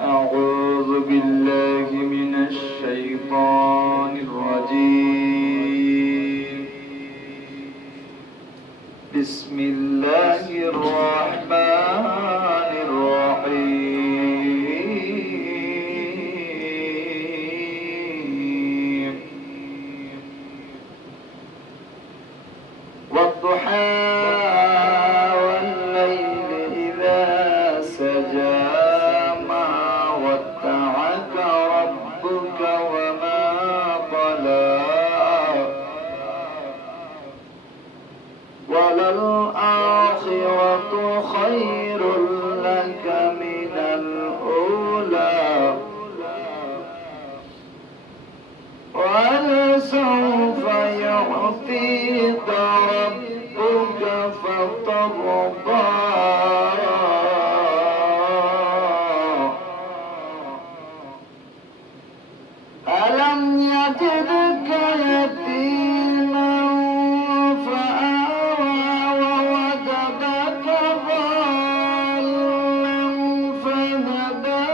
أعوذ بالله من الشيطان الرجيم. بسم الله الرحمن الرحيم. والضحى والليل إذا سجى ما ودعك ربك وما قلى وللآخرة خير لك من الأولى ولسوف يعطيك ربك فترضى ألم يجدك يتيما فآوى ووجدك ضالا فهدى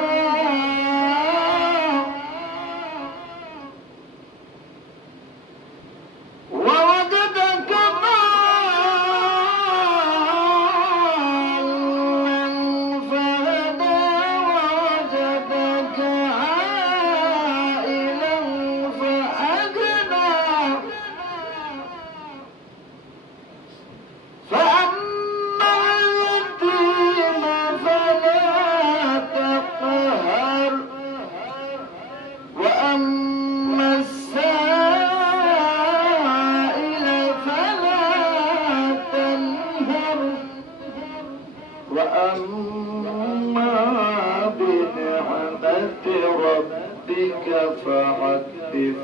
ووجدك ضالا فهدى ووجدك عائلا فأغنى فأما اليتيم فلا تقهر وأما السائل فلا تنهر وأما بنعمة ربك فحدث.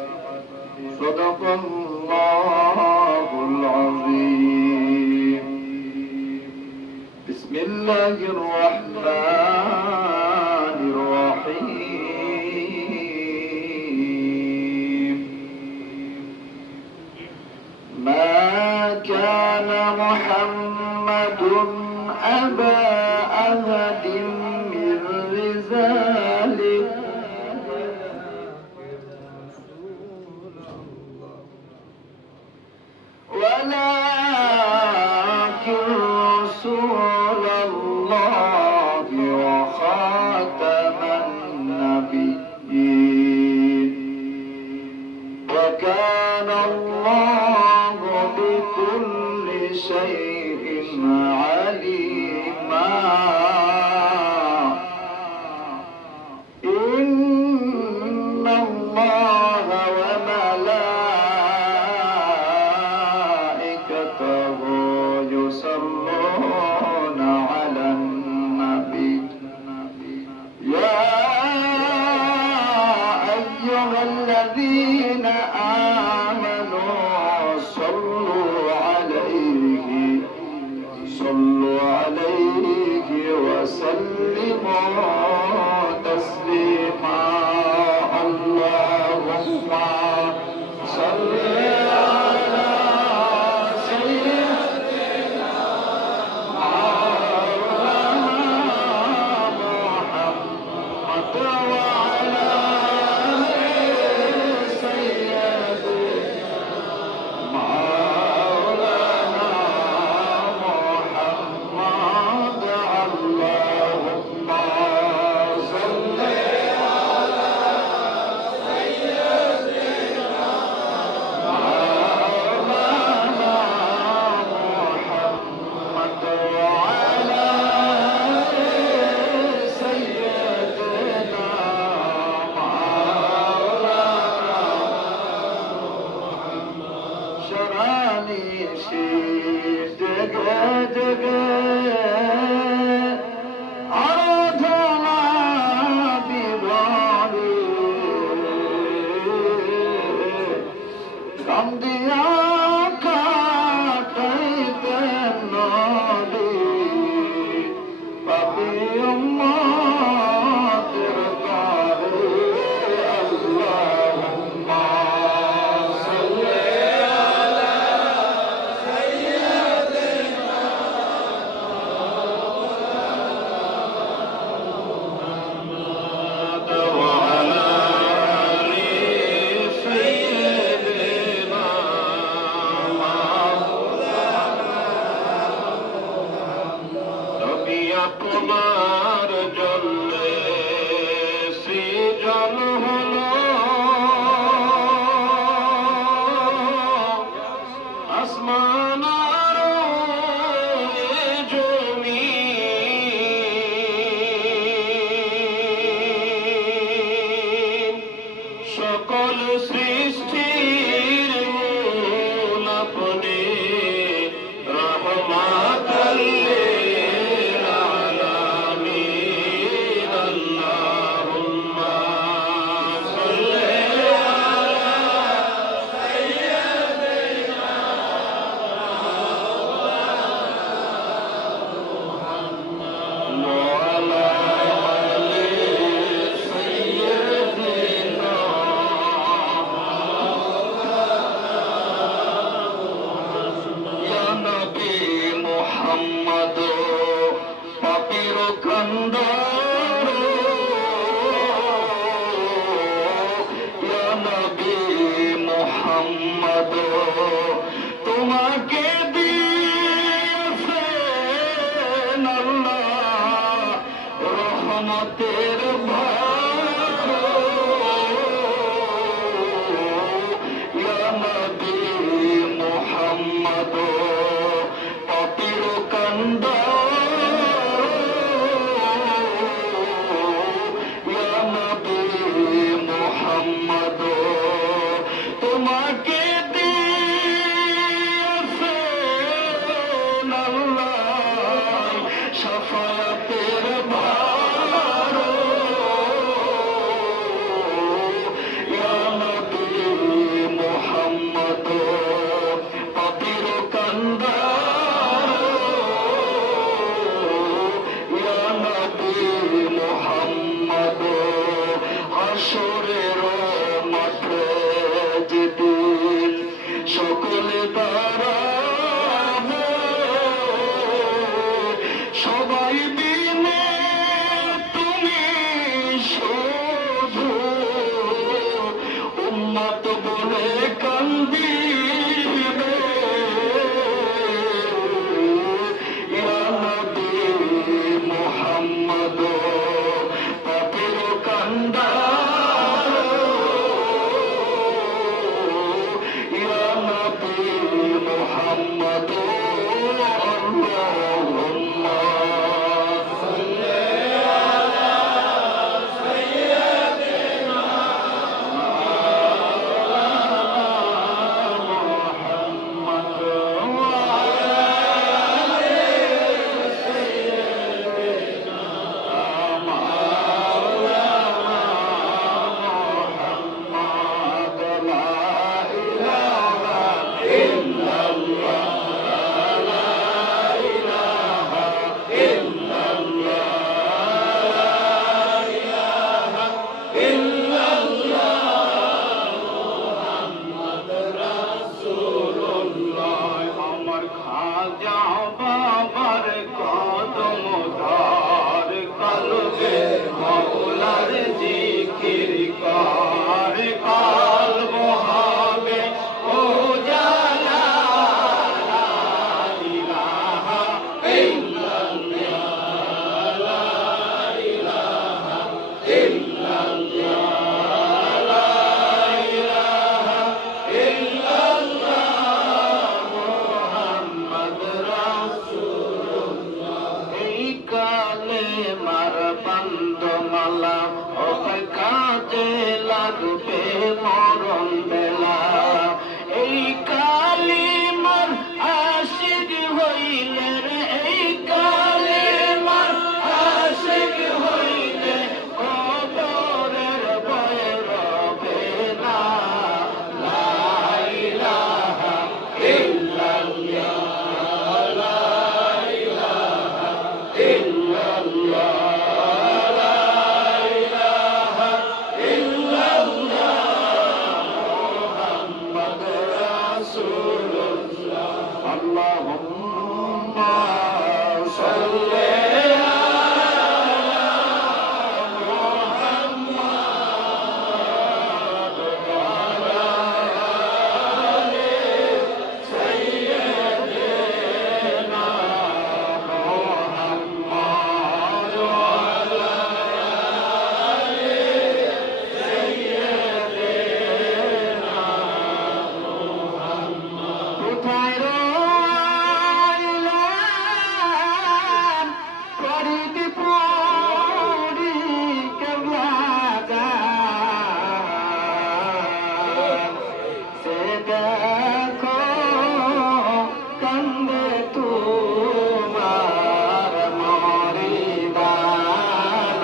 صدق الله العظيم. بسم الله الرحمن الرحيم. ما كان محمد أبا أحد من رجالكم ولكن رسول الله وخاتم النبيين وكان الله بكل شيء عليما. إن الله وملائكته يصلون على النبي يا أيها الذين آمنوا صلوا عليه وسلموا تسليما. اللهم صل على سيدنا مولانا محمد وعلى آل রহমতের ইয়া নবী মুহাম্মদ পাপীর কান্দার ইয়া নবী মুহাম্মদ তোমাকে দিয়েছেন আল্লাহ শাফায়াতের ভার ইয়া নবী মুহাম্মদ পাপীর কান্দার ইয়া নবী মুহাম্মদ হাসরের মাঠে যেদিন সকলে দাঁড়াবে সবাই বিনে তুমি শুধু উম্মত বলে কান্দিবে ইয়া নবী মুহাম্মদ পাপীর কান্দার ইয়া নবী মুহাম্মদ আল্লাহুম্মা আমার খাজা বাবার কদম ধার কলবে মাওলার জিকির কর কলব হবে ও জালা লা ইলাহা ইল্লাল্লাহ লা ইলাহা ইল্লাল্লাহ লা ইলাহা ইল্লাল্লাহ মুহাম্মদ রাসূলুল্লাহ এই কালেমার বন্দমালা অপেক্ষা যে লাগবে মরণ বেলা এই কালিমার আশিক হইলে রে এই কালিমার আশিক হইলে কবরের ভয় রবে না লা ইলাহা ইল্লাল্লাহ লা ইলাহা ইল্লাল্লাহ লা ইলাহা ইল্লাল্লাহ মুহাম্মদ রাসূলুল্লাহ আল্লাহুম্মা সাল্লি কোথায় রইলাম পরিতে পড়ি কেবলা যান সে দেখো কান্দে তোমার মরিদান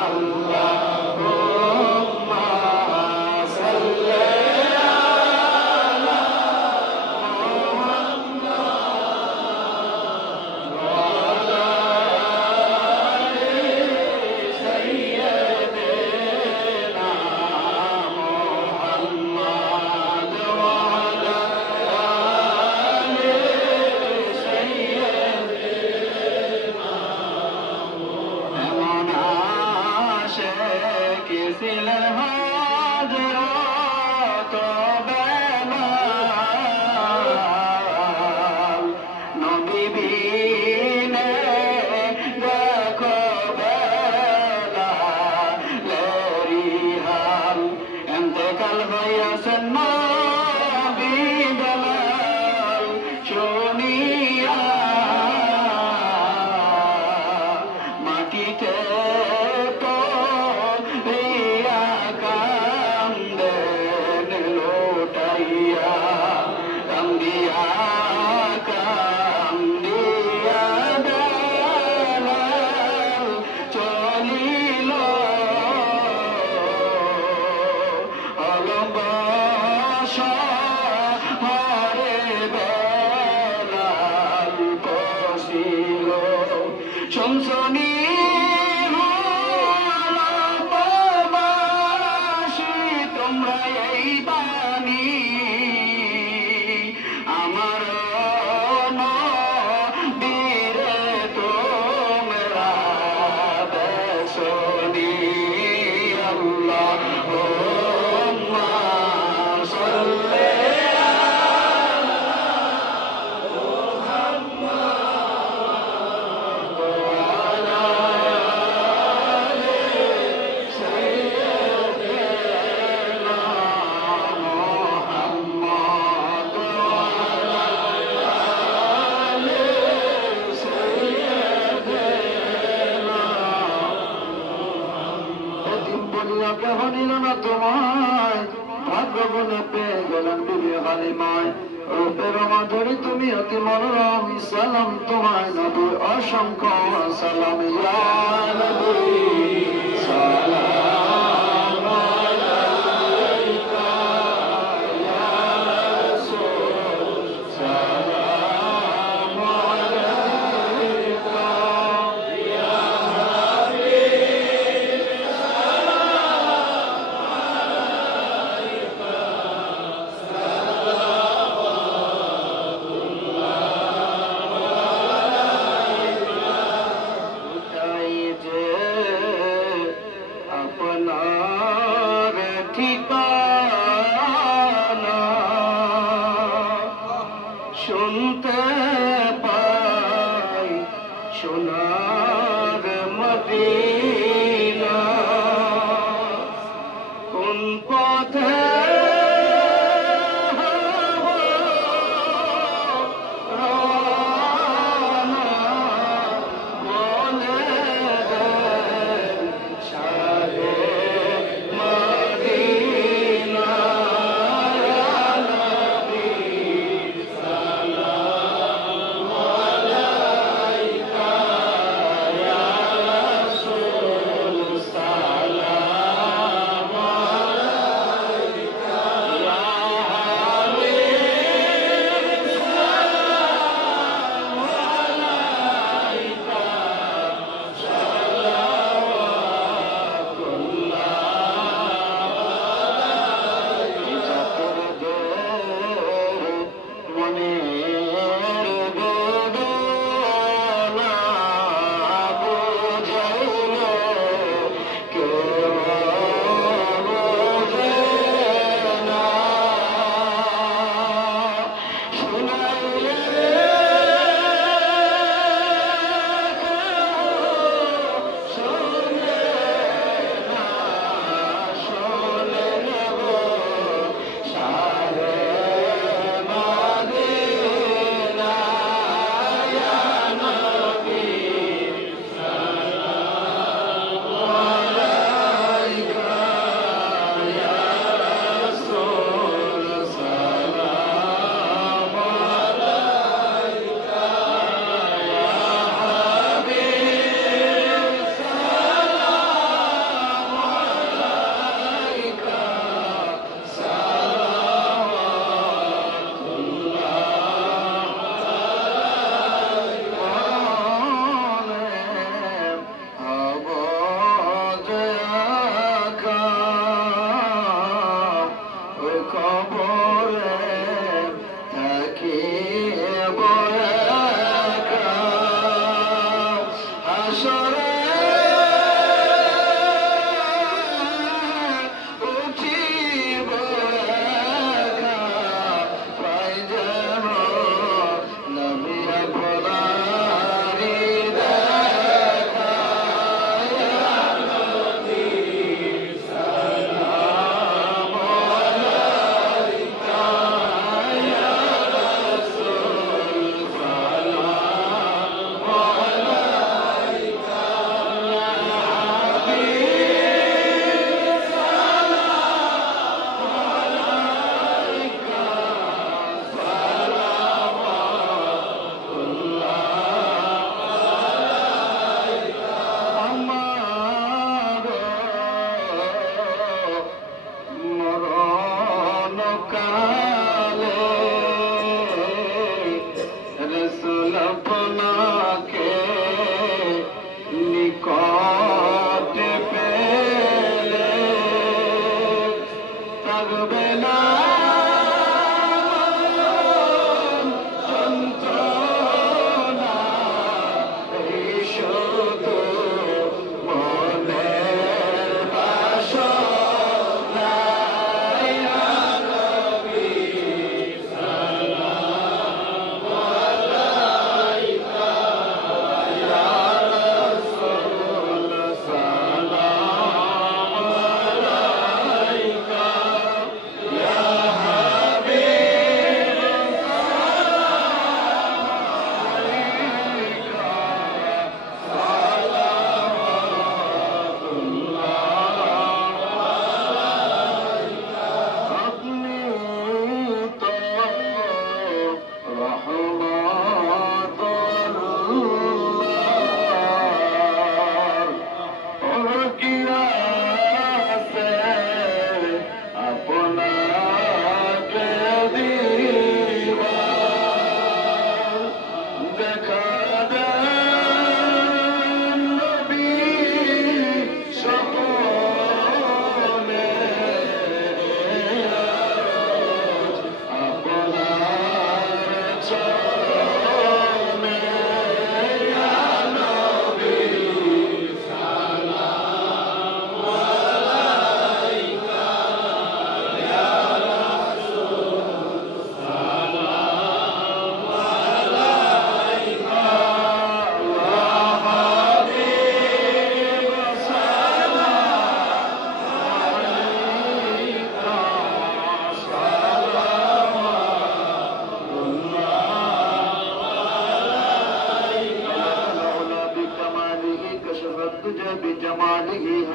আল্লাহুম্মা সাল্লি নবী বিনে দেখো বেলা বলতেছেন নবী বেলাল শুনিয়া মাটিতে পড়িয়া কান্দেন লোটাইয়া কান্দিয়া কান্দিয়া বেলাল চলিল হরে বেলাল কষিল শমশনী তোমরা এই বাণী আমার বীরে তোমরা দেখনি আল্লাহ কেহ নিল না তোমায় ভাগ্য গুণে পেয়ে গেলেন বিবি হালিমায় রূপের মাধুরী তুমি অতি মনোরম সালাম তোমায় নবী অসংখ্য সালাম ইয়া নবী সালাম আলাইকা ইয়া রাসূল সালাম আলাইকা ইয়া আপনার ঠিকানা শুনতে পাই সোনার মদিনা কোন পথে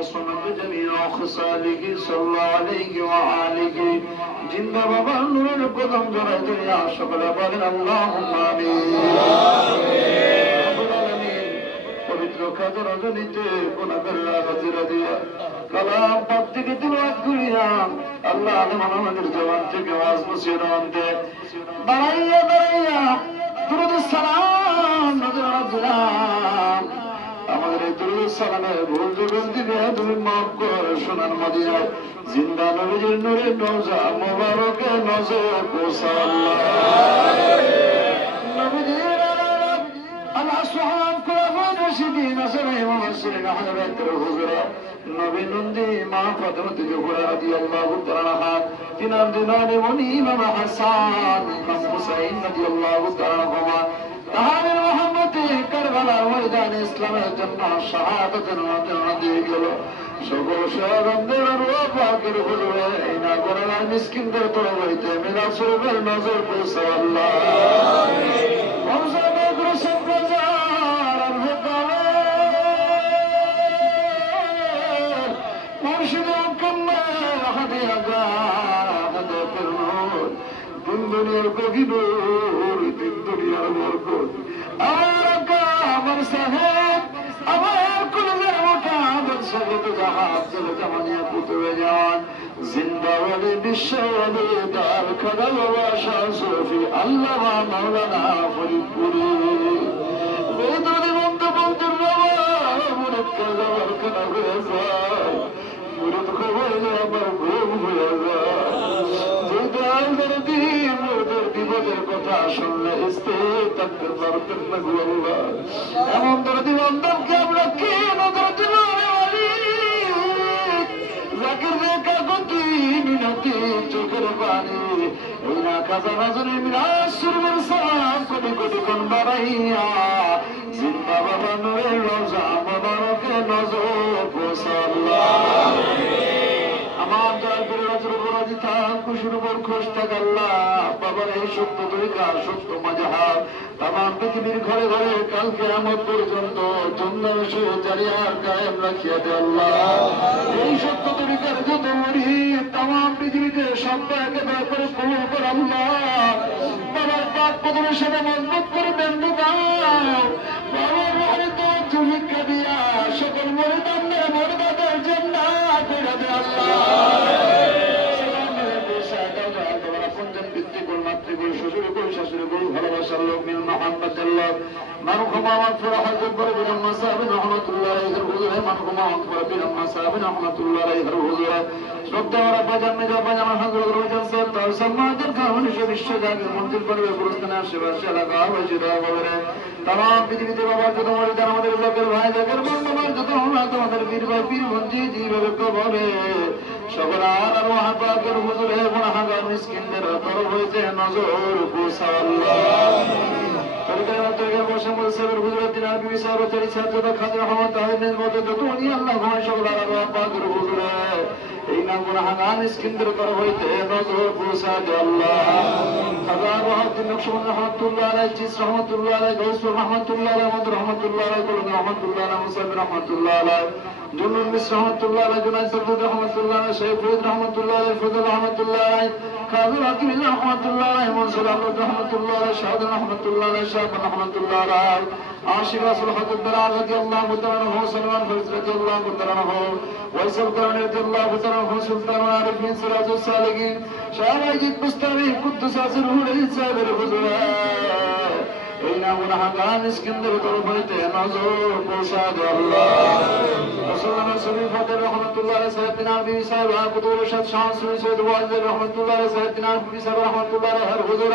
وسلم بجميع خصاله صلى الله عليه وآله জিন্দা বাবার নূরের কদম জড়াই দুনিয়া সকলে বলেন আল্লাহুম্মা আমিন। পবিত্র কাদের রজনীতে গুনাহগাররা হাজিরা দিয়া কালাম পাক থেকে তিলাওয়াত করিয়া আল্লাহ আমাদের জবান থেকে আওয়াজ মুছিয়ে দেন। দাঁড়াইয়া দাঁড়াইয়া দুরূদ সালাম নজর দিলাম। আমাদের এই দুরূদ সালামের ভুল ত্রুটি দিবে তুমি মাফ করে সোনার মদিনায় জিন্দা নবীর নূরের রওজা মোবারকে নজর পৌঁছা আল্লাহ। নবীর الأصحاب كلهم راشدين سبعين ومسلمين أهل بيت الحجرة নবী নন্দী মা ফাতেমা জোহরা রাদিয়াল্লাহু তাআলা আনহা তিনার দিনারে মনি ইমাম হাসান ইমাম হুসাইন রাদিয়াল্লাহু তাআলা আনহুমা তাহাদের মহব্বতে কারবালার ময়দানে ইসলামের জন্য শাহাদাতের মর্যাদা দিয়ে গেল। সকল শাহাদাতের রূহ পাকের হুজুরে এই না গুনাহগার মিসকিনদের তরফ হইতে মিলাদ শরীফের নজর পৌঁছা আল্লাহ। দুনিয়ার গভীর দিন দুনিয়ার বরকত আমার সাহেব আমার কলেজের মোটা আমার সাহেব জাহাজ চলে জামানিয়া পুতুলে যান জিন্দাওয়ালি বিশ্বওয়ালি দার খাদাল ওয়াশা সফি আল্লাহ মাওলানা ফরিদপুরি বেদরে বন্ধ বন্ধ মুরত কাজার খানা হয়ে যায় মুরত খবর আমার ঘুম হয়ে যায় বিপদের কথা শুনলে থাকতে পারতেন না গো আল্লাহ। এমন দরদি বান্দাকে আমরা কে নজর দিল জাকির রেখা গতি মিনতি চোখের পানি ওই না খাজা নজরে মিরাজ সুরবের সালাম কোটি কোটি কোন বাড়াইয়া জিন্দা বাবা নূরের রওজা মোবারকে নজর পৌঁছা আল্লাহ। আমার দয়াল করে রাজুর উপর রাজিতা খুশির উপর খুশ থাক আল্লাহ। বাবার এই সত্য তরিকা সত্য মাযহাব তামাম পৃথিবীর ঘরে ঘরে কাল কিয়ামত পর্যন্ত জন্নাশে জারিয়ার কায়েম রাখিয়া দে আল্লাহ। এই সত্য তরিকার যত মুরিদ তামাম পৃথিবীতে সবাইকে দয়া করে কবুল কর আল্লাহ। বাবার পাক কদমের সাথে মজবুত করে বন্ধু দাও। বাবার হরিত শিক্ষা দিয়া সকল মুরিদানদের মুরিদাদের জান্নাত করে দে আল্লাহ। ভালোবাসার লোক মিল মোহাম্মদের লোক মানকুমা মাগফিরা হযরত বরকত মাসাবিন রাহমাতুল্লাহ আলাইহির হুজুরে মানকুমা মাগফিরা বিল মাসাবিন রাহমাতুল্লাহ আলাইহির হুজুরে শ্রদ্ধা ওরা বাজার মেজা বাজার হযরত রোজান সাহেব তার সম্মানের কারণে সে বিশ্বজাগের মন্দির পরিবেশ গুরুস্থানে আশেপাশে এলাকা হয়েছে বলে তাম পৃথিবীতে বাবার যত মরিদান আমাদের লোকের ভাই লোকের বন্ধুবার যত আমরা তোমাদের বীর ভাই বীর বন্ধু যেভাবে কবরে সকল আর ওয়াহাবাকের হুজুরে গুনাহগার মিসকিনদের তরফ হইতে নজর পৌঁছা আল্লাহ। তরিকার তরিকার বসে মুলসিবের হুজুরে তিনার বিবি সাহেব চরি ছাত্র খাদি রহমত তাহিনের মধ্যে যত উনি আল্লাহ ঘুমায় সকল আর ওয়াহাবাকের হুজুরে এই না গুনাহগার মিসকিনদের তরফ হইতে নজর পৌঁছা দে আল্লাহ। খাজা ওয়াহাবুদ্দিন নকশবন্দি রহমাতুল্লাহ আলাইহি জিস রহমাতুল্লাহ আলাইহি গৌসুর রহমাতুল্লাহ আলাইহি মদ রহমাতুল্লাহ আলাইহি কুলুদ রহমাতুল্লাহ আলাইহি মুসাইব রহমাতুল্লাহ আলাইহি জুনুন মিসর রহমাতুল্লাহ আলাইহি জুনাইদ সরফুদ রহমাতুল্লাহ আলাইহি শেখ ফরিদ রহমাতুল্লাহ আলাইহি ফজল রহমাতুল্লাহ আলাইহি কাজী হাকিম রহমাতুল্লাহ আলাইহি মনসুর আহমদ রহমাতুল্লাহ আলাইহি শাহাদ রহমাতুল্লাহ আলাইহি শাহ রহমাতুল্লাহ আলাইহি আশিক রাসূল হযরত বেলাল রাদিয়াল্লাহু তাআলা আনহু সালমান ফারিস রাদিয়াল্লাহু তাআলা আনহু ওয়াইসাল কারণী রাদিয়াল্লাহু তাআলা আনহু সুলতান আরিফিন সিরাজুস সালিকিন শাহ ওয়াজিদ মুস্তাফি কুদ্দুস আসরুল ইসাবের হুজুর এই না গুনাহগার মিসকিনদের তরফ হইতে নজর পৌঁছা দে আল্লাহ। রাসূলুল্লাহ শরীফাতের রহমাতুল্লাহ আলাইহি সাহেব তিনার বিবি সাহেব আকুতুর রশাদ শাহ সৈয়দ ওয়াজিদ রহমাতুল্লাহ আলাইহি সাহেব তিনার বিবি সাহেব রহমাতুল্লাহ আলাইহি হুজুর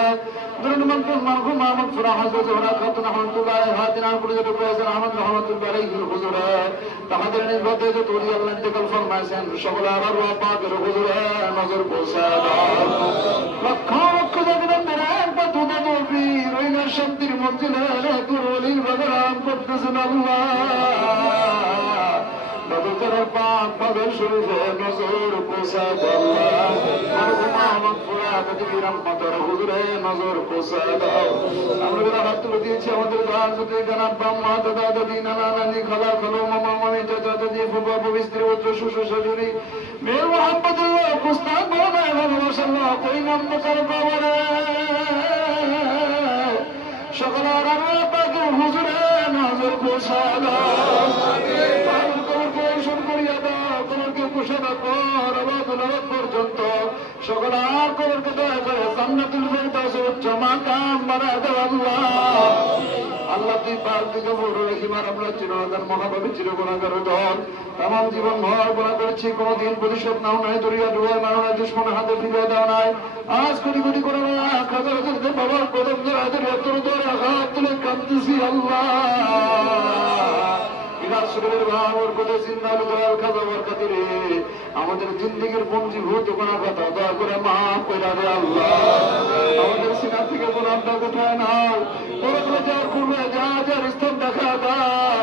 দুরুদ মানকুম মারহুম মাগফিরা হযরত জোহরা খাতুন রহমাতুল্লাহ আলাইহা তিনার পুরো যত প্রয়োজন আহমদ রহমাতুল্লাহ আলাইহি হুজুর তাহাদের নির্বাতে যত ওলি আল্লাহ ইন্তেকাল ফরমায়েছেন সকল আল্লাহ পাকের হুজুর নজর পৌঁছা দাও। লক্ষ লক্ষ জাগরণের একবার তোদের নবীর ওই না শান্তির মঞ্জিলে তোর ওলির বাগান করতেছেন আল্লাহ। নবীর পাক কদম শরীফে নজর পৌঁছায় দাও আল্লাহ মারহুমা মাগফিরাত দিবি রহমতের হুজুরে নজর পৌঁছায় দাও আমরা যারা হাত তুলে দিয়েছি আমাদের গান যদি গান আব্বা মা দাদা দাদি নানা নানি খালা খালো মামা মামি চাচা চাচি ফুফা ফুফি স্ত্রী পুত্র শ্বশুর শাশুড়ি মেয়ের মোহাম্মদুল্লাহ কুস্তান বানায় ভালোবাসাল্লাহ কই নাম তার বাবারে সকল আর পাকে হুজুরে নজর পৌঁছায় দাও পর্যন্ত সকল আর কবরকে দয়া করে জান্নাতুল ফেরদাউস উচ্চ মাকাম বানায় দাও আল্লাহ আল্লাহ তুই পাক দিকে বড় রহিমার আমরা চিরকাল মহাভাবে চিরগুণাগার দল তামাম জীবন ভর গুণা করেছি কোনদিন প্রতিশোধ নাও নাই দরিয়া ডুবাই মারো নাই দুশ্মনের হাতে ফিরিয়ে দেওয়া নাই আজ কোটি কোটি করে হাজার হাজার বাবার কদম ধরে তোর ধরে হাত তুলে কাঁদতেছি আল্লাহ আমাদের জিন্দগির পঞ্জীভূত কোন কথা দয়া করে মাফ করে দে আল্লাহ আমাদের সিনা থেকে গোলামটা কোথায় নাও পরকালে যাওয়ার পূর্বে যা যার স্থান দেখা দাও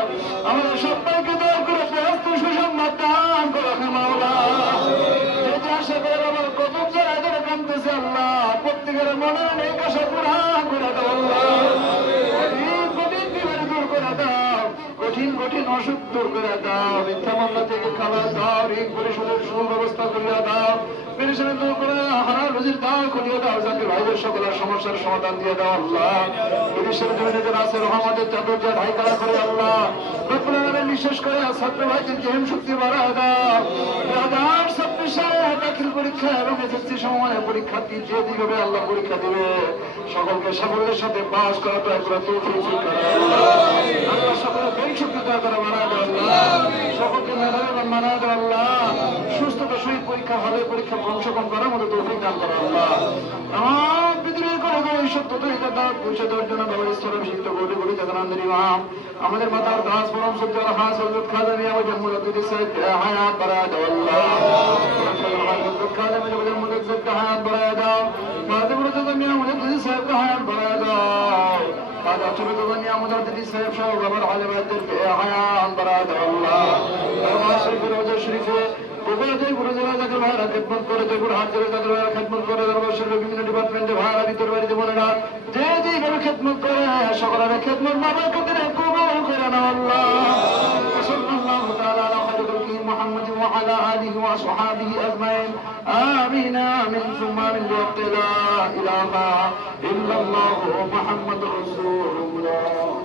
আমাদের সবাইকে দয়া করে ব্যস্ত সুসংবাদ দান করে মাওলা যেটা আশা করে আমার কত জায়গায় ধরে কাঁদতেছে আল্লাহ প্রত্যেকের মনে নেই আশা পুরা করে দাও আল্লাহ কঠিন বিমারি দূর করে দাও কঠিন কঠিন অসুখ দূর করে দাও মিথ্যা মামলা থেকে খাবার দাও ঋণ পরিশোধের সুব্যবস্থা করিয়া দাও পেরেশানি দূর করে হারার রুজির দাও করিয়ে দাও জাতির ভাইদের সকলের সমস্যার সমাধান দিয়ে দাও আল্লাহ বিদেশের জমিনে যারা আছে রহমতের চাদর যা ঢাই করা করে আল্লাহ রব্বুল আলামিন বিশেষ করে ছাত্র ভাইদেরকে হিম শক্তি বাড়ায় দাও 2026 সালে দাখিল পরীক্ষা এবং এসএসসি সমমানের পরীক্ষার্থী যে দিবে আল্লাহ পরীক্ষা দিবে সকলকে সাফল্যের সাথে পাস করা দয়া করে তৌফিক করে আল্লাহ সকলের বেশি শক্তি দয়া করে বাড়ায় দাও আল্লাহ সকলকে মেধাবী বানায় দাও আল্লাহ সুস্থতা সহিত পরীক্ষা হলে পরীক্ষা অংশগ্রহণ করার মতো তৌফিক দান করো আল্লাহ আমার পৃথিবীর করে এই সত্য তরিকার দাওয়াত পৌঁছে দেওয়ার জন্য বাবা ইসলাম শিক্ষিত বলে বলি জানান্দের ইমাম আমাদের মাতার দাস পরম সত্য হাস হযরত খাজা মিয়া ওয়া মুরাদ্দিদ সাহেব হায়াত বাড়ায় দাও আল্লাহ হযরত খাজা মিয়া ওয়া মুরাদ্দিদ সাহেব হায়াত বাড়ায় দাও মাতার মুরাদ্দিদ মিয়া মুরাদ্দিদ সাহেব হায়াত বাড়ায় দাও খাজা চুবুত মিয়া মুরাদ্দিদ সাহেব সহ বাবার আলেমদের হায়াত বাড়ায় দাও আল্লাহ দরবার শরীফের রওজা শরীফে বিভিন্ন ডিপার্টমেন্টে ভাড়া ভিতর বাড়িতে বোনেরা যে যেভাবে খেদমত করে সকলের খেদমত বাবার কাছে কবুল করে নাও আল্লাহ সাল্লাল্লাহু তাআলা আলা খায়রুল মুহাম্মদ ওয়া আলা আলিহি ওয়া আসহাবিহি আজমাইন আমিন আমিন সুম্মা আমিন লা ইলাহা ইল্লাল্লাহু মুহাম্মাদুর রাসূলুল্লাহ